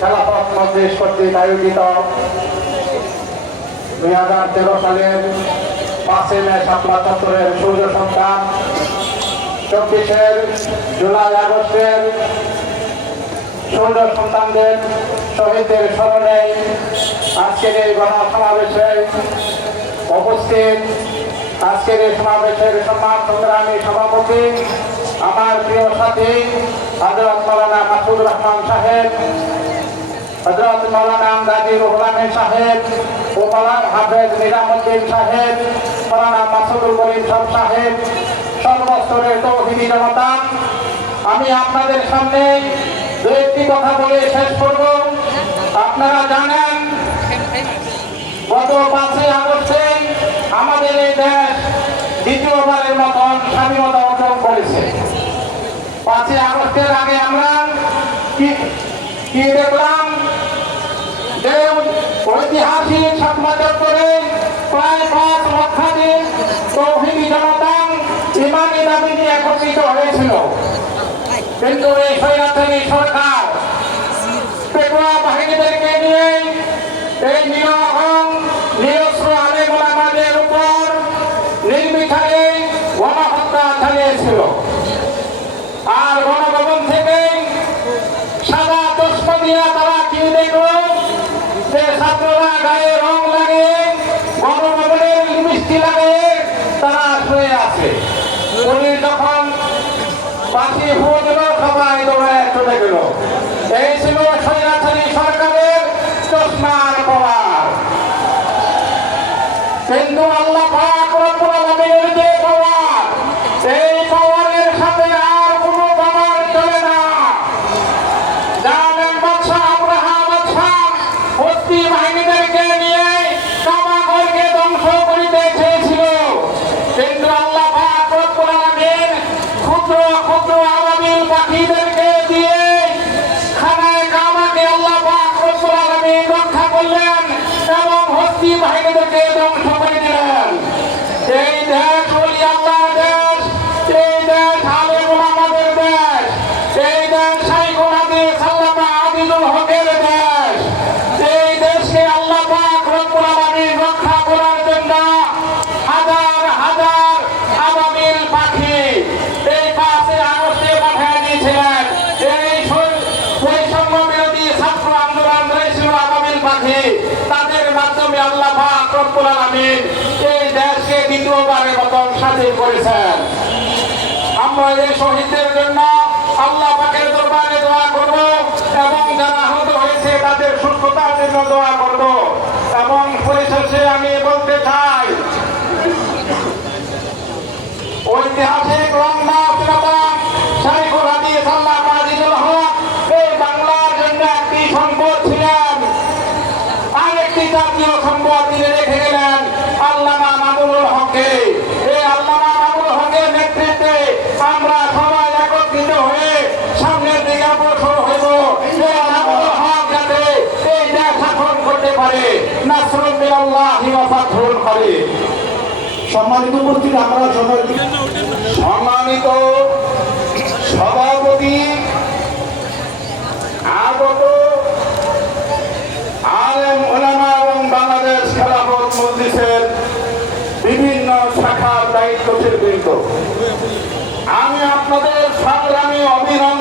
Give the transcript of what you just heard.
খেলাফত মজলিস কর্তৃক আয়োজিত 2013 সালের 5 মে শাপলা চত্বরের সূর্য সন্তান 24 জুলাই আগস্টের সূর্য সন্তানদের শহীদদের স্মরণে আজকের এই গণসমাবেশে উপস্থিত আজকের এই সমাবেশের সম্মান সংগ্রামী সভাপতি আমার প্রিয় সাথী হযরত মাওলানা মাসুদুর রহমান সাহেব, হযরত মাওলানা আমদাদি রুহুল আমিন সাহেব, ও মাওলানা হাফেজ নিজামুদ্দিন সাহেব, মাওলানা মাসুদুল করিম সাহেব, সর্বস্তরের তৌহিদি জনতা, আমি আপনাদের সামনে দু একটি কথা বলে শেষ করব। আপনারা জানেন গত 5 আগস্টে আমাদের এই দেশ দ্বিতীয়বারের মতন স্বাধীনতা অর্জন করেছে। 5 আগস্টের আগে আমরা কি দেখলাম যে ঐতিহাসিক শাপলা চত্বরে প্রায় 5 লক্ষাধিক তৌহিদি জনতা ইমানি দাবি নিয়ে একত্রিত হয়েছিল, কিন্তু এই স্বৈরাচারী সরকার পেটুয়া বাহিনীদেরকে নিয়ে এই নিরস্ত্র আলেম ওলামাদের উপর নির্বিচারে গণহত্যা চালিয়েছিল। আর গণভবন থেকে সাদা চশমা দিয়া তারা কি দেখল যে ছাত্ররা গায়ে রং লাগিয়ে গণভবনের মিষ্টি লাগিয়ে তারা শুয়ে আছে। পুলিশ যখন পাখি ফুল দিল সবাই দৌড়ায় চলে গেল। এই ছিল স্বৈরাচারী সরকারের চশমার পাওয়ার। কিন্তু আল্লাহ পাক রব্বুল আলামিনের যে পাওয়ার, এই পাওয়ারের সাথে আর কোনো পাওয়ার চলে না। জানেন বাদশাহ আব্রাহা বাদশাহ হস্তি বাহিনীদেরকে নিয়ে কাবাঘরকে ধ্বংস করিতে চেয়েছিল, কিন্তু আল্লাহ পাক রব্বুল আলামিন ক্ষুদ্র ক্ষুদ্র আবাবিল পাখিদেরকে দিয়ে খানায় কাবাকে আল্লাহ পাক রব্বুল আলামিন রক্ষা করলেন এবং হস্তি বাহিনীদেরকে ধ্বংস করে দিলেন। এই দেশ ওলি আল্লাহর দেশ, এই দেশ আলেম ওলামাদের দেশ, এই দেশ শাইখুল হাদিস আল্লামা আজিজুল হকের দেশ। এই দেশকে আল্লাহ পাক রব্বুল আলামিন রক্ষা করার জন্য হাজার হাজার আবাবিল পাখি এই 5 আগস্টে পাঠিয়ে দিয়েছিলেন। এই বৈষম্য বিরোধী ছাত্র আন্দোলন হয়েছিল আবাবিল পাখি, তাদের মাধ্যমে আল্লাহ পাক রব্বুল আলামিন এই দেশকে দ্বিতীয়বারের মতন স্বাধীন করেছেন। আমরা এই শহীদদের জন্য আল্লাহ পাকের দরবারে দোয়া করব এবং যারা আহত হয়েছে তাদের সুস্থতার জন্য দোয়া করব। এবং পরিশেষে আমি বলতে চাই, ঐতিহাসিক লম্বা শাইখুল হাদিস আল্লামা আজিজুল হক এই বাংলার জন্য একটি সম্পদ ছিলেন, আরেকটি জাতীয় সম্পদ তিনি রেখে গেলেন আল্লামা মামুনুল হককে। এই আল্লামা মামুনুল হকের নেতৃত্বে আমরা সবাই একত্রিত হয়ে সামনের দিকে অগ্রসর হইব। এই মামুনুল হক যাতে এই দেশ শাসন করতে পারে। নাসরুম মিনাল্লাহি ওয়া ফাতহুন করিম। সম্মানিত উপস্থিত, আমরা সম্মানিত সভাপতি, আগত আলেম ওলামা এবং বাংলাদেশ খেলাফত মজলিসের বিভিন্ন শাখার দায়িত্বশীল বৃন্দ, আমি আপনাদের সংগ্রামী অভিনন্দন